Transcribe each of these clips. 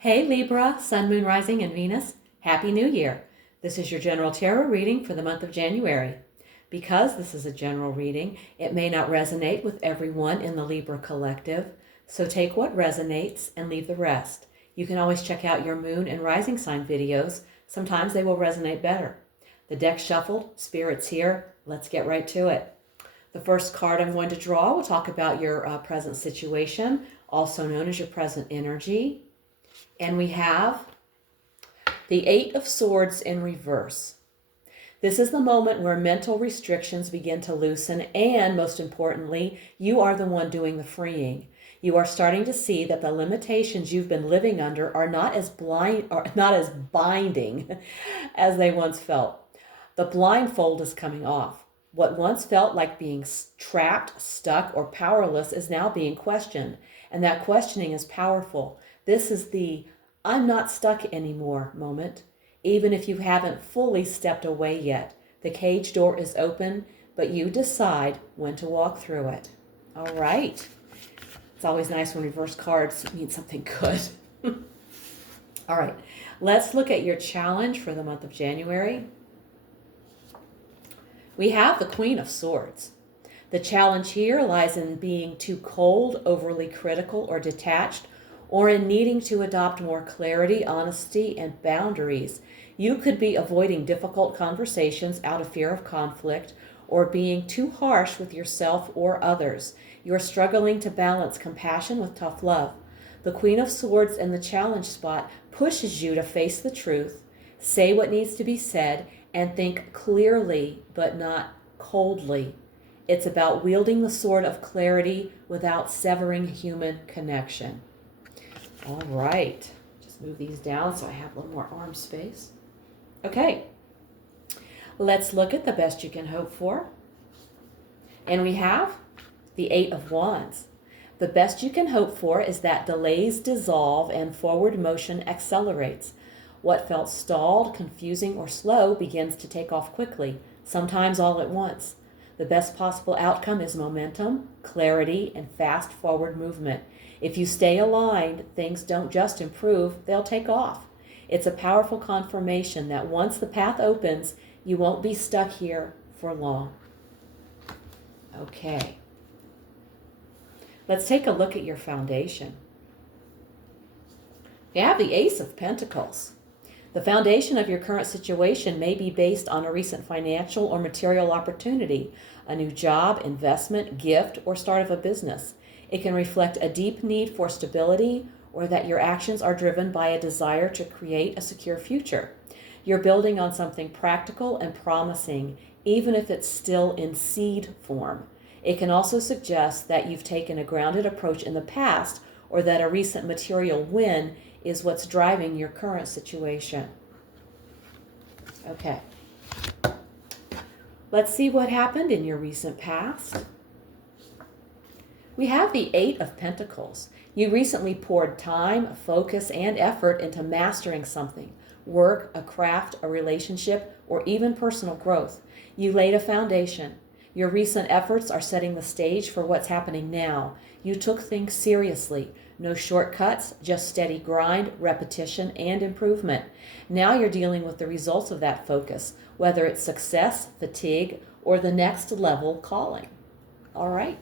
Hey Libra, Sun, Moon, Rising, and Venus. Happy New Year. This is your general tarot reading for the month of January. Because this is a general reading, it may not resonate with everyone in the Libra collective, so take what resonates and leave the rest. You can always check out your Moon and Rising sign videos. Sometimes they will resonate better. The deck shuffled, Spirit's here. Let's get right to it. The first card I'm going to draw will talk about your present situation, also known as your present energy. And we have the Eight of Swords in reverse. This is the moment where mental restrictions begin to loosen, and most importantly, you are the one doing the freeing. You are starting to see that the limitations you've been living under are not as binding as they once felt. The blindfold is coming off. What once felt like being trapped, stuck, or powerless is now being questioned, and that questioning is powerful. This is the I'm not stuck anymore moment. Even if you haven't fully stepped away yet, the cage door is open, but you decide when to walk through it. All right. It's always nice when reverse cards mean something good. All right. Let's look at your challenge for the month of January. We have the Queen of Swords. The challenge here lies in being too cold, overly critical, or detached, or in needing to adopt more clarity, honesty, and boundaries. You could be avoiding difficult conversations out of fear of conflict, or being too harsh with yourself or others. You're struggling to balance compassion with tough love. The Queen of Swords in the challenge spot pushes you to face the truth, say what needs to be said, and think clearly but not coldly. It's about wielding the sword of clarity without severing human connection. All right, just move these down so I have a little more arm space. Okay, let's look at the best you can hope for. And we have the Eight of Wands. The best you can hope for is that delays dissolve and forward motion accelerates. What felt stalled, confusing, or slow begins to take off quickly, sometimes all at once. The best possible outcome is momentum, clarity, and fast forward movement. If you stay aligned, things don't just improve, they'll take off. It's a powerful confirmation that once the path opens, you won't be stuck here for long. Okay. Let's take a look at your foundation. You have the Ace of Pentacles. The foundation of your current situation may be based on a recent financial or material opportunity, a new job, investment, gift, or start of a business. It can reflect a deep need for stability or that your actions are driven by a desire to create a secure future. You're building on something practical and promising, even if it's still in seed form. It can also suggest that you've taken a grounded approach in the past or that a recent material win is what's driving your current situation. Okay. Let's see what happened in your recent past. We have the Eight of Pentacles. You recently poured time, focus, and effort into mastering something, work, a craft, a relationship, or even personal growth. You laid a foundation. Your recent efforts are setting the stage for what's happening now. You took things seriously. No shortcuts, just steady grind, repetition, and improvement. Now you're dealing with the results of that focus, whether it's success, fatigue, or the next level calling. All right.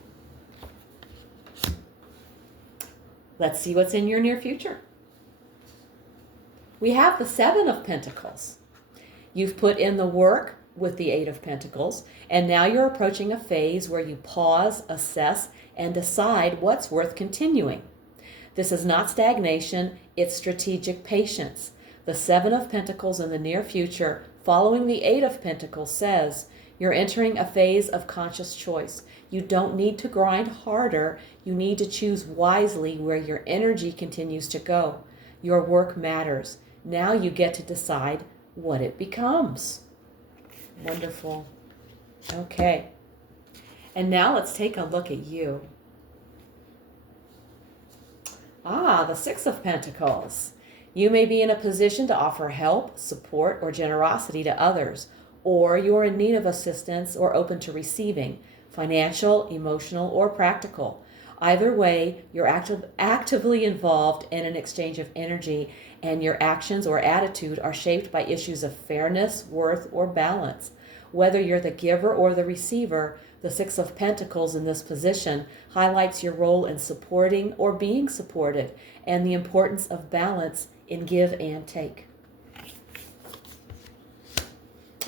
Let's see what's in your near future. We have the Seven of Pentacles. You've put in the work with the Eight of Pentacles, and now you're approaching a phase where you pause, assess, and decide what's worth continuing. This is not stagnation, it's strategic patience. The Seven of Pentacles in the near future, following the Eight of Pentacles, says you're entering a phase of conscious choice. You don't need to grind harder. You need to choose wisely where your energy continues to go. Your work matters. Now you get to decide what it becomes. Wonderful. Okay. And now let's take a look at you. The Six of Pentacles. You may be in a position to offer help, support, or generosity to others, or you're in need of assistance or open to receiving, financial, emotional, or practical. Either way, you're actively involved in an exchange of energy, and your actions or attitude are shaped by issues of fairness, worth, or balance. Whether you're the giver or the receiver, the Six of Pentacles in this position highlights your role in supporting or being supported, and the importance of balance in give and take.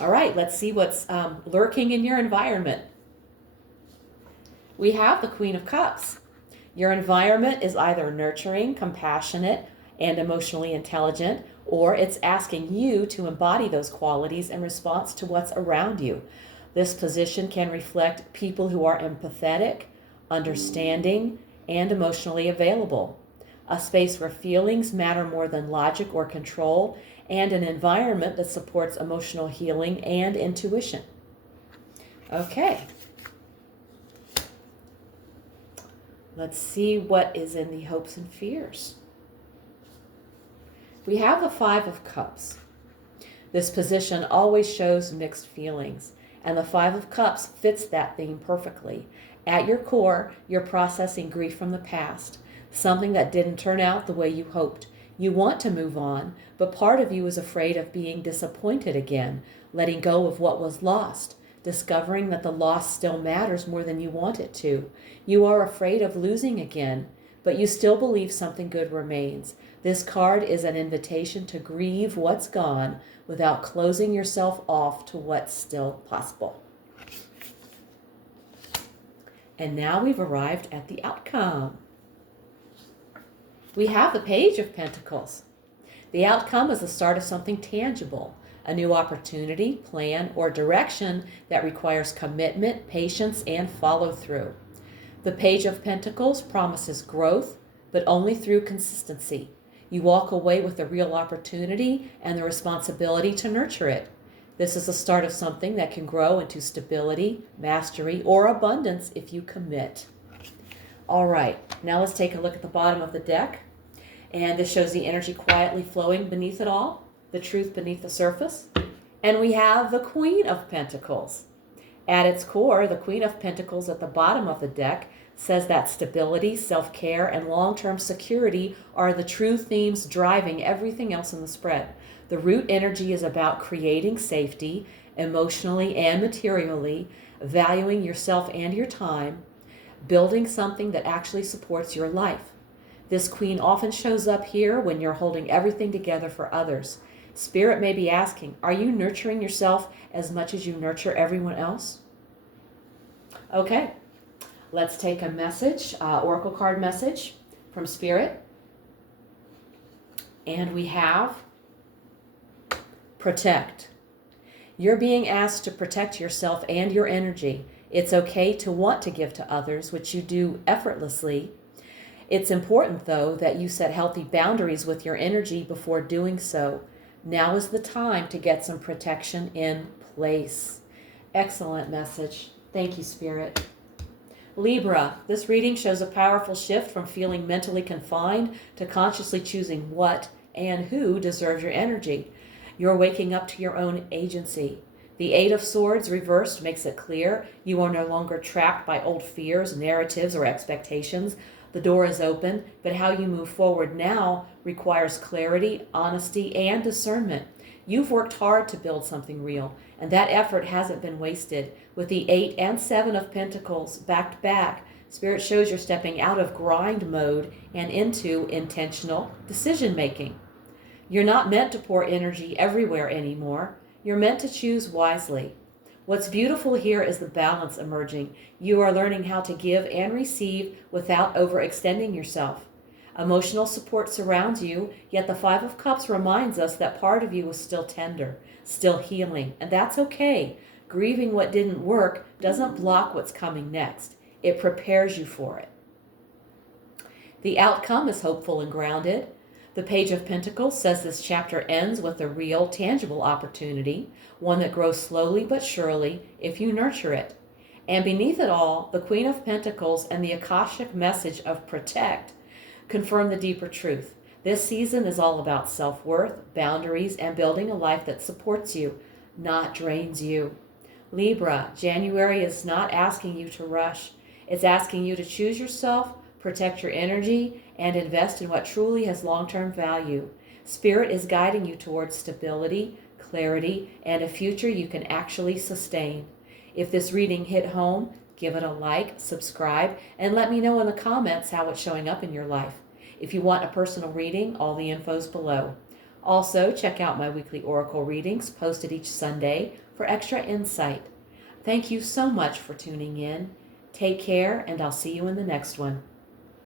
All right, let's see what's lurking in your environment. We have the Queen of Cups. Your environment is either nurturing, compassionate, and emotionally intelligent, or it's asking you to embody those qualities in response to what's around you. This position can reflect people who are empathetic, understanding, and emotionally available. A space where feelings matter more than logic or control, and an environment that supports emotional healing and intuition. Okay. Let's see what is in the hopes and fears. We have the Five of Cups. This position always shows mixed feelings, and the Five of Cups fits that theme perfectly. At your core, you're processing grief from the past, something that didn't turn out the way you hoped. You want to move on, but part of you is afraid of being disappointed again, letting go of what was lost, discovering that the loss still matters more than you want it to. You are afraid of losing again, but you still believe something good remains. This card is an invitation to grieve what's gone without closing yourself off to what's still possible. And now we've arrived at the outcome. We have the Page of Pentacles. The outcome is the start of something tangible, a new opportunity, plan, or direction that requires commitment, patience, and follow-through. The Page of Pentacles promises growth, but only through consistency. You walk away with a real opportunity and the responsibility to nurture it. This is the start of something that can grow into stability, mastery, or abundance if you commit. All right, now let's take a look at the bottom of the deck. And this shows the energy quietly flowing beneath it all, the truth beneath the surface. And we have the Queen of Pentacles. At its core, the Queen of Pentacles at the bottom of the deck says that stability, self-care, and long-term security are the true themes driving everything else in the spread. The root energy is about creating safety, emotionally and materially, valuing yourself and your time, building something that actually supports your life. This Queen often shows up here when you're holding everything together for others. Spirit may be asking, are you nurturing yourself as much as you nurture everyone else? Okay, let's take a message, oracle card message from Spirit. And we have protect. You're being asked to protect yourself and your energy. It's okay to want to give to others, which you do effortlessly. It's important, though, that you set healthy boundaries with your energy before doing so. Now is the time to get some protection in place. Excellent message. Thank you, Spirit. Libra, this reading shows a powerful shift from feeling mentally confined to consciously choosing what and who deserves your energy. You're waking up to your own agency. The Eight of Swords reversed makes it clear you are no longer trapped by old fears, narratives, or expectations. The door is open, but how you move forward now requires clarity, honesty, and discernment. You've worked hard to build something real, and that effort hasn't been wasted. With the 8 and 7 of Pentacles back to back, Spirit shows you're stepping out of grind mode and into intentional decision making. You're not meant to pour energy everywhere anymore. You're meant to choose wisely. What's beautiful here is the balance emerging. You are learning how to give and receive without overextending yourself. Emotional support surrounds you, yet the Five of Cups reminds us that part of you is still tender, still healing, and that's okay. Grieving what didn't work doesn't block what's coming next. It prepares you for it. The outcome is hopeful and grounded. The Page of Pentacles says this chapter ends with a real, tangible opportunity, one that grows slowly but surely if you nurture it. And beneath it all, the Queen of Pentacles and the Akashic message of protect confirm the deeper truth. This season is all about self-worth, boundaries, and building a life that supports you, not drains you. Libra, January is not asking you to rush. It's asking you to choose yourself, Protect your energy and invest in what truly has long-term value. Spirit is guiding you towards stability, clarity, and a future you can actually sustain. If this reading hit home, give it a like, subscribe, and let me know in the comments how it's showing up in your life. If you want a personal reading, all the info's below. Also, check out my weekly oracle readings posted each Sunday for extra insight. Thank you so much for tuning in. Take care, and I'll see you in the next one.